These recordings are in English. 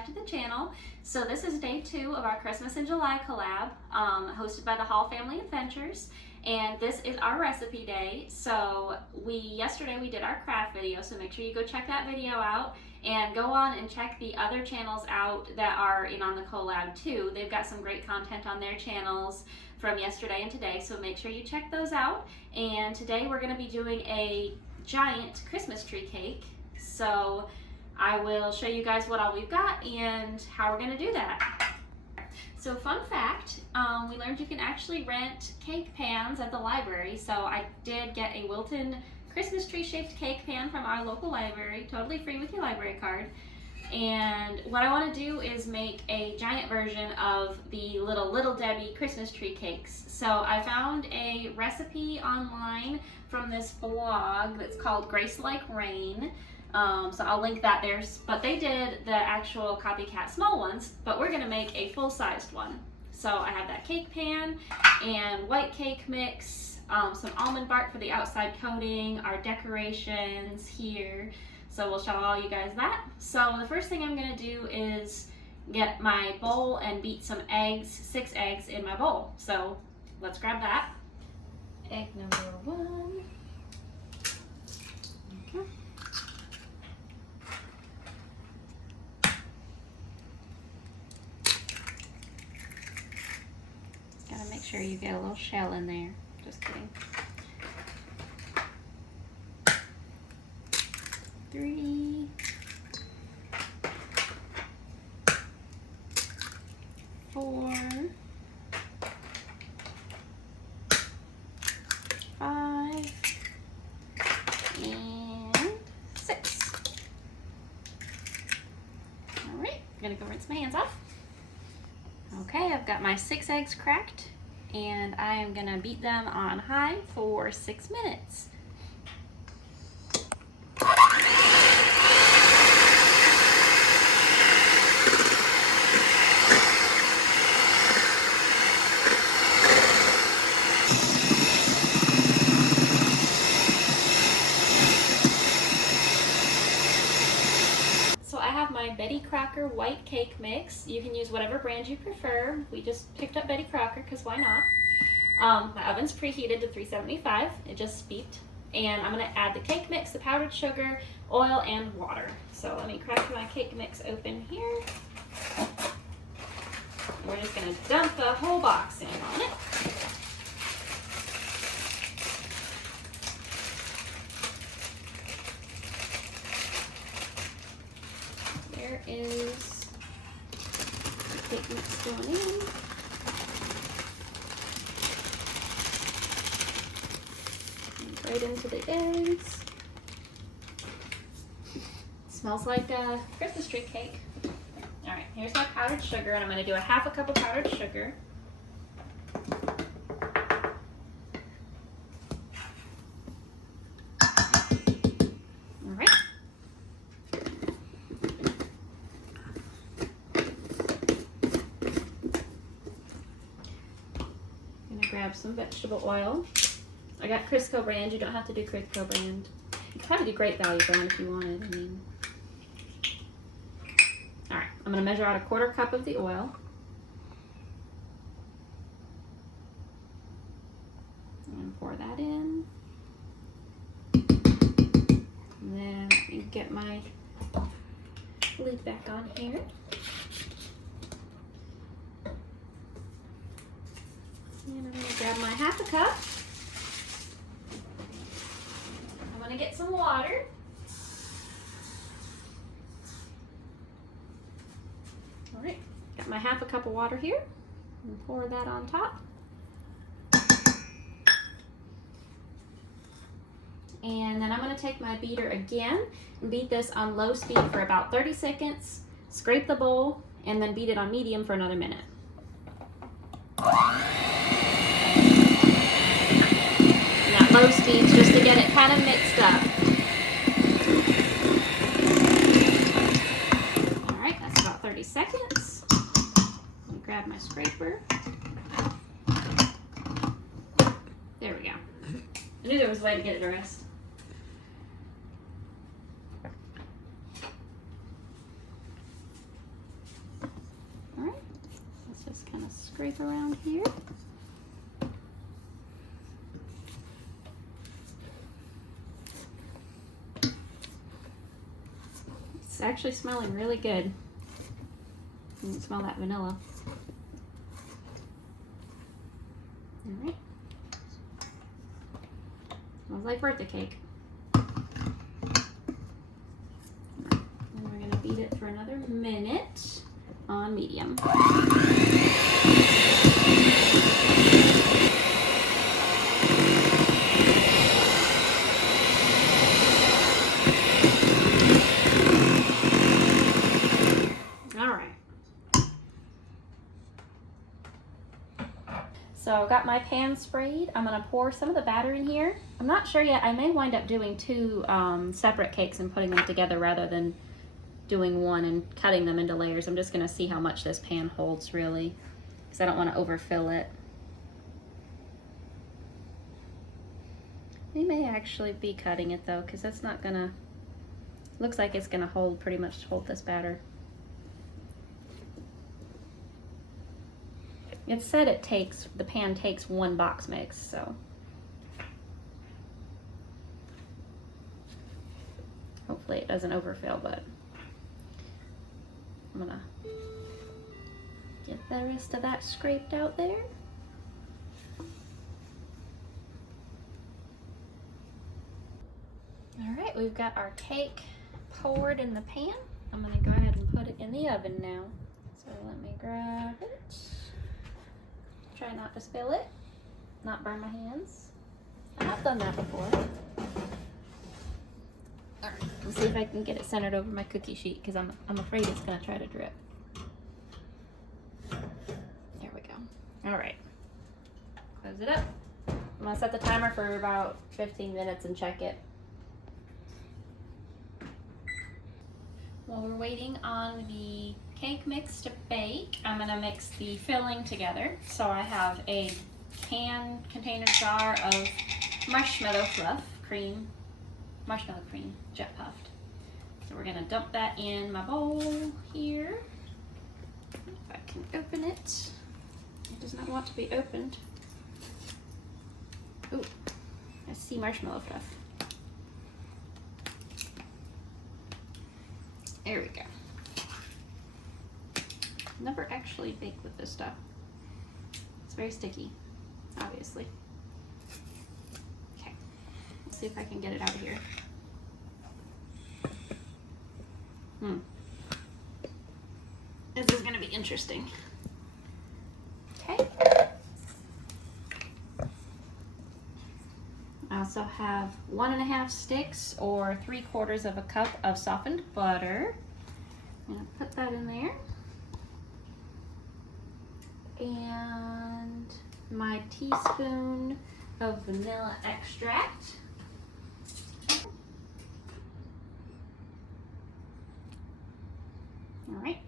back to the channel. So this is day 2 of our Christmas in July collab, hosted by the Hall Family Adventures. And this is our recipe day. So yesterday we did our craft video, so make sure you go check that video out and go on and check the other channels out that are in on the collab too. They've got some great content on their channels from yesterday and today, so make sure you check those out. And today we're going to be doing a giant Christmas tree cake. So I will show you guys what all we've got and how we're going to do that. So fun fact, we learned you can actually rent cake pans at the library. So I did get a Wilton Christmas tree shaped cake pan from our local library, totally free with your library card. And what I want to do is make a giant version of the Little Debbie Christmas tree cakes. So I found a recipe online from this blog that's called Grace Like Rain. So I'll link that there, but they did the actual copycat small ones, but we're gonna make a full-sized one. So I have that cake pan and white cake mix, some almond bark for the outside coating, our decorations here. So we'll show all you guys that. So the first thing I'm gonna do is get my bowl and beat some eggs, 6 eggs in my bowl. So let's grab that. Egg number 1. Okay. Gotta make sure you get a little shell in there. Just kidding. 3. 4. 5. And 6. All right, I'm gonna go rinse my hands off. Okay, I've got my 6 eggs cracked, and I am gonna beat them on high for 6 minutes. So I have my Betty Crocker white cake mix. You can use whatever brand you prefer. We just picked up Betty Crocker because why not? My oven's preheated to 375. It just beeped. And I'm going to add the cake mix, the powdered sugar, oil, and water. So let me crack my cake mix open here. We're just going to dump the whole box in on it. There is the cake mix going in. And right into the eggs. Smells like a Christmas tree cake. All right, here's my powdered sugar, and I'm going to do a 1/2 cup of powdered sugar. Grab some vegetable oil. I got Crisco brand. You don't have to do Crisco brand. You can probably do Great Value brand if you wanted. All right, I'm going to measure out a 1/4 cup of the oil. And pour that in. And then let me get my lid back on here. And I'm going to grab my 1/2 cup. I'm going to get some water. All right, got my 1/2 cup of water here. And pour that on top. And then I'm going to take my beater again and beat this on low speed for about 30 seconds. Scrape the bowl and then beat it on medium for another minute. Low speeds just to get it kind of mixed up. All right, that's about 30 seconds. Let me grab my scraper. There we go. I knew there was a way to get it erased. scrape around here. It's actually smelling really good. You can smell that vanilla. All right. Smells like birthday cake. And we're going to beat it for another minute on medium. So got my pan sprayed. I'm gonna pour some of the batter in here. I'm not sure yet. I may wind up doing two separate cakes and putting them together rather than doing one and cutting them into layers. I'm just gonna see how much this pan holds really, because I don't want to overfill it. We may actually be cutting it though, because that's not gonna, looks like it's gonna hold, pretty much hold this batter. It said it takes, the pan takes 1 box mix, so. Hopefully it doesn't overfill, but I'm gonna get the rest of that scraped out there. All right, we've got our cake poured in the pan. I'm gonna go ahead and put it in the oven now. So let me grab it. Try not to spill it, not burn my hands. I have done that before. All right, let's see if I can get it centered over my cookie sheet, because I'm afraid it's gonna try to drip. There we go. All right, close it up. I'm gonna set the timer for about 15 minutes and check it. While we're waiting on the cake mix to bake, I'm gonna mix the filling together. So I have a container jar of marshmallow fluff cream, marshmallow cream, jet puffed. So we're gonna dump that in my bowl here. If I can open it. It does not want to be opened. Ooh, I see marshmallow fluff. There we go. Never actually baked with this stuff. It's very sticky, obviously. Okay, let's see if I can get it out of here. This is gonna be interesting. Okay. I also have 1½ sticks or 3/4 of a cup of softened butter. I'm gonna put that in there. And my teaspoon of vanilla extract. All right.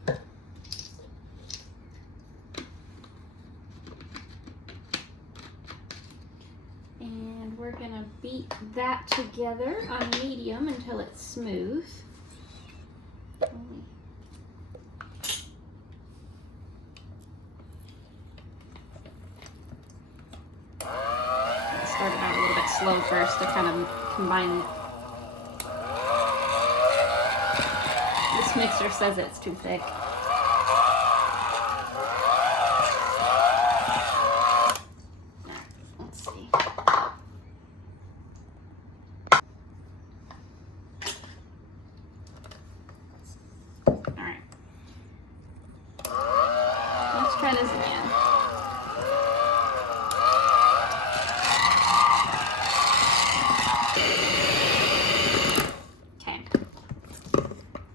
And we're gonna beat that together on medium until it's smooth. Start it out a little bit slow first to kind of combine. This mixer says it's too thick. Let's see. All right. Let's try this again.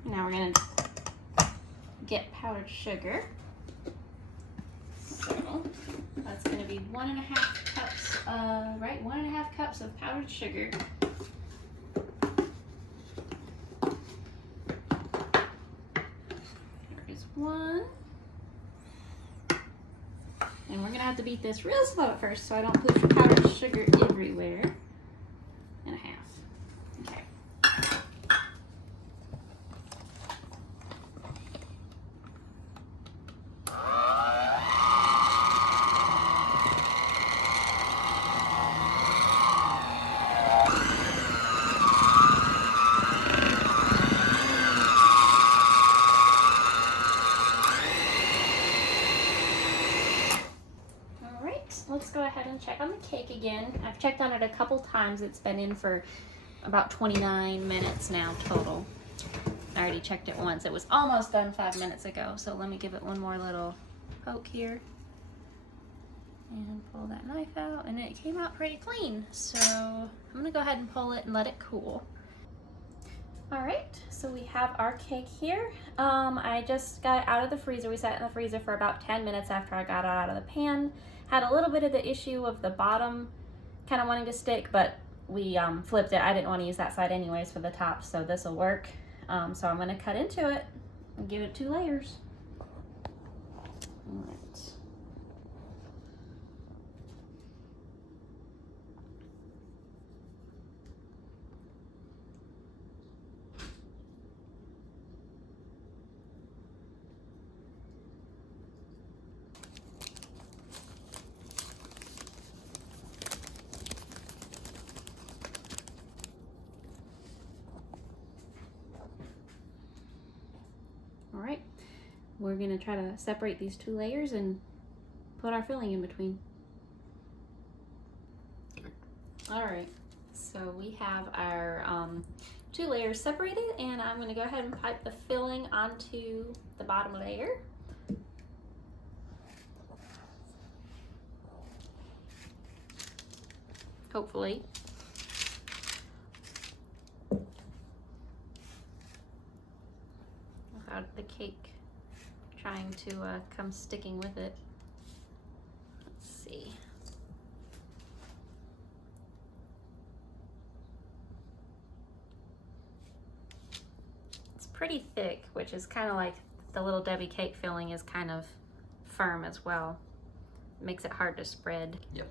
Now we're going to get powdered sugar. So that's going to be 1½ cups, 1½ cups of powdered sugar. There is 1. And we're going to have to beat this real slow at first so I don't put the powdered sugar everywhere. And 1/2. Okay. let's go ahead and check on the cake again. I've checked on it a couple times. It's been in for about 29 minutes now total. I already checked it once. It was almost done 5 minutes ago. So let me give it one more little poke here. And pull that knife out, and it came out pretty clean. So I'm gonna go ahead and pull it and let it cool. All right, so we have our cake here. I just got it out of the freezer. We set it in the freezer for about 10 minutes after I got it out of the pan. Had a little bit of the issue of the bottom kind of wanting to stick, but we flipped it. I didn't want to use that side anyways for the top, so this will work. So I'm gonna cut into it and give it 2 layers. All right. All right, we're gonna try to separate these 2 layers and put our filling in between. All right, so we have our 2 layers separated, and I'm gonna go ahead and pipe the filling onto the bottom layer. Hopefully. Without the cake trying to come sticking with it. Let's see. It's pretty thick, which is kind of like the Little Debbie cake filling is kind of firm as well. It makes it hard to spread. Yep.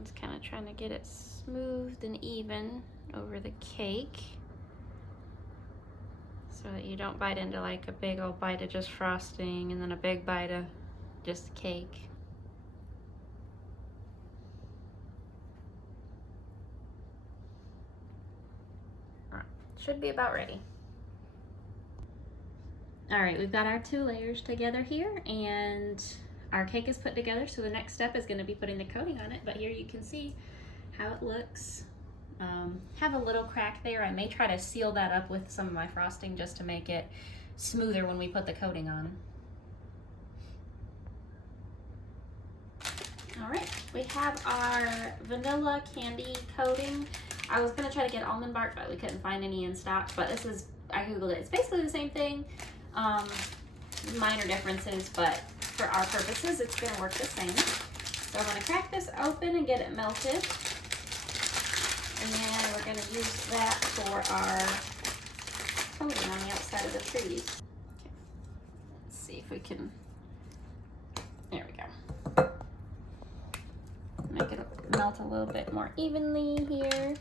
Just kind of trying to get it smoothed and even over the cake so that you don't bite into like a big old bite of just frosting and then a big bite of just cake. All right, should be about ready. All right, we've got our 2 layers together here, and our cake is put together, so the next step is going to be putting the coating on it, but here you can see how it looks. Have a little crack there. I may try to seal that up with some of my frosting just to make it smoother when we put the coating on. All right, we have our vanilla candy coating. I was going to try to get almond bark, but we couldn't find any in stock, but this is, I googled it. It's basically the same thing. Minor differences, but for our purposes, it's going to work the same. So I'm going to crack this open and get it melted. And then we're going to use that for our coating on the outside of the trees. Okay. Let's see if we can, there we go. Make it melt a little bit more evenly here.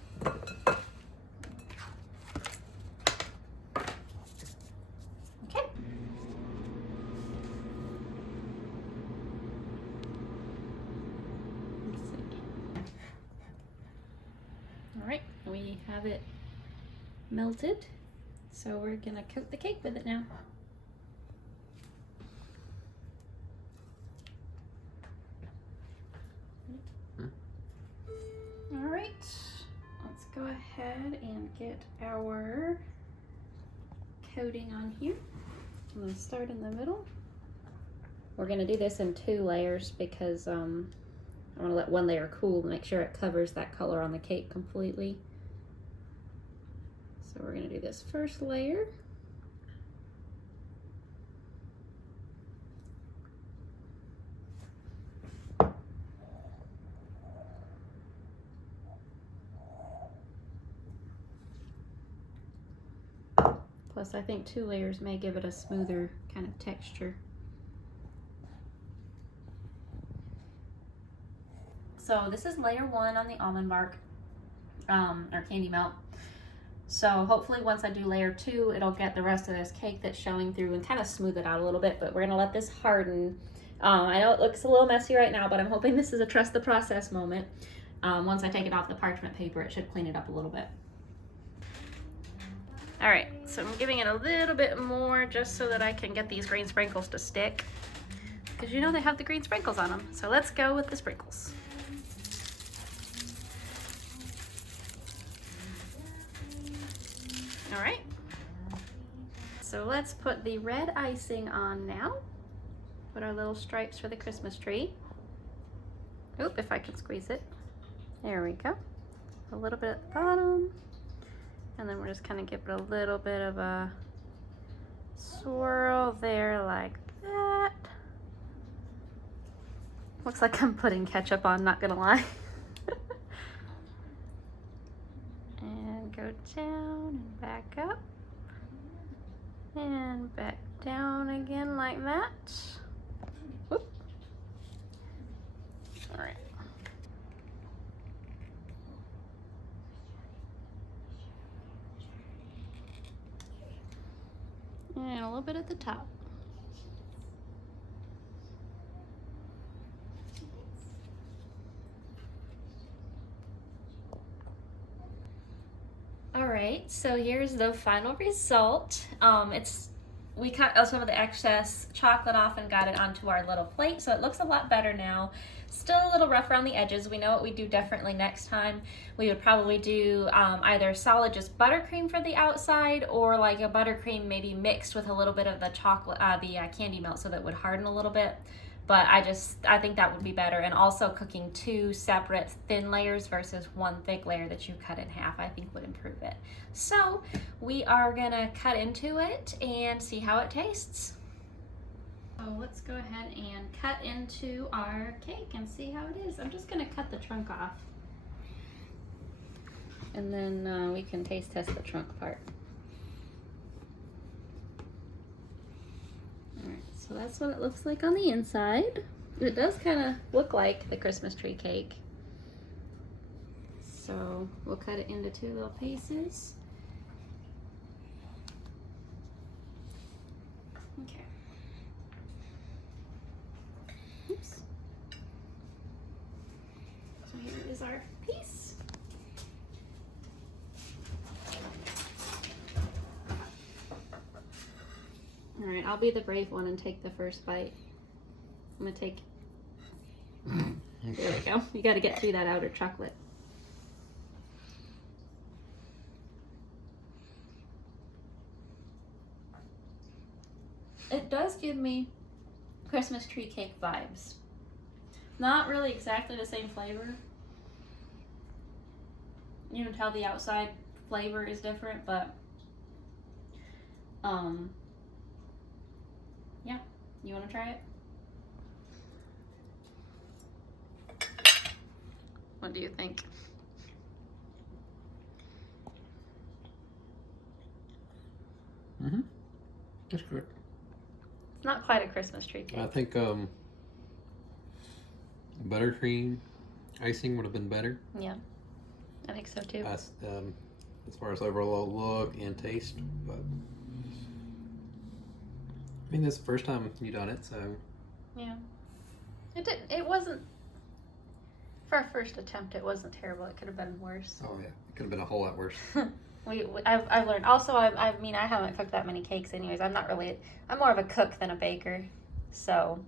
All right, we have it melted, so we're gonna coat the cake with it now. All right, let's go ahead and get our coating on here. I'm gonna start in the middle. We're gonna do this in 2 layers because I want to let one layer cool to make sure it covers that color on the cake completely. So we're going to do this first layer. Plus, I think 2 layers may give it a smoother kind of texture. So this is layer 1 on the almond bark, or candy melt. So hopefully once I do layer 2, it'll get the rest of this cake that's showing through and kind of smooth it out a little bit, but we're gonna let this harden. I know it looks a little messy right now, but I'm hoping this is a trust the process moment. Once I take it off the parchment paper, it should clean it up a little bit. All right, so I'm giving it a little bit more just so that I can get these green sprinkles to stick. Because you know they have the green sprinkles on them. So let's go with the sprinkles. All right. So let's put the red icing on now. Put our little stripes for the Christmas tree. Oop, if I can squeeze it. There we go. A little bit at the bottom. And then we're just kind of give it a little bit of a swirl there like that. Looks like I'm putting ketchup on, not gonna lie. And go down and back up. And back down again like that. Whoop. All right. And a little bit at the top. All right, so here's the final result. We cut some of the excess chocolate off and got it onto our little plate, so it looks a lot better now. Still a little rough around the edges. We know what we do differently next time. We would probably do either solid just buttercream for the outside, or like a buttercream maybe mixed with a little bit of the chocolate, the candy melt, so that it would harden a little bit. But I think that would be better. And also cooking 2 separate thin layers versus 1 thick layer that you cut in half, I think would improve it. So we are gonna cut into it and see how it tastes. So let's go ahead and cut into our cake and see how it is. I'm just gonna cut the trunk off. And then we can taste test the trunk part. Alright, so that's what it looks like on the inside. It does kind of look like the Christmas tree cake. So we'll cut it into 2 little pieces. Okay. Oops. So here is our piece. All right, I'll be the brave one and take the first bite. I'm gonna take, there we go. You gotta get through that outer chocolate. It does give me Christmas tree cake vibes. Not really exactly the same flavor. You can tell the outside flavor is different, but yeah, you want to try it? What do you think? Mm-hmm. That's good. It's not quite a Christmas tree cake. I think buttercream icing would have been better. Yeah, I think so too. As far as overall look and taste, but I mean, this is the first time you done it, so yeah. It wasn't, for our first attempt, it wasn't terrible. It could have been worse. oh yeah, it could have been a whole lot worse. I've learned. Also, I mean, I haven't cooked that many cakes anyways. I'm more of a cook than a baker. So,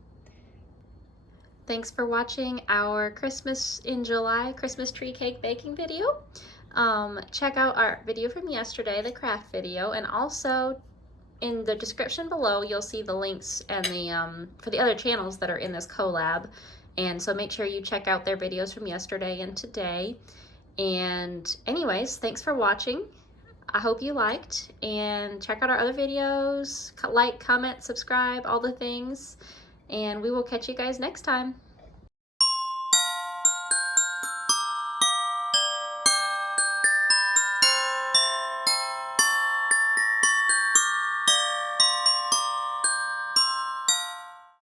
thanks for watching our Christmas in July Christmas tree cake baking video. Check out our video from yesterday, the craft video, and also in the description below, you'll see the links and the for the other channels that are in this collab. And so make sure you check out their videos from yesterday and today. And anyways, thanks for watching. I hope you liked, and check out our other videos. Like, comment, subscribe, all the things. And we will catch you guys next time.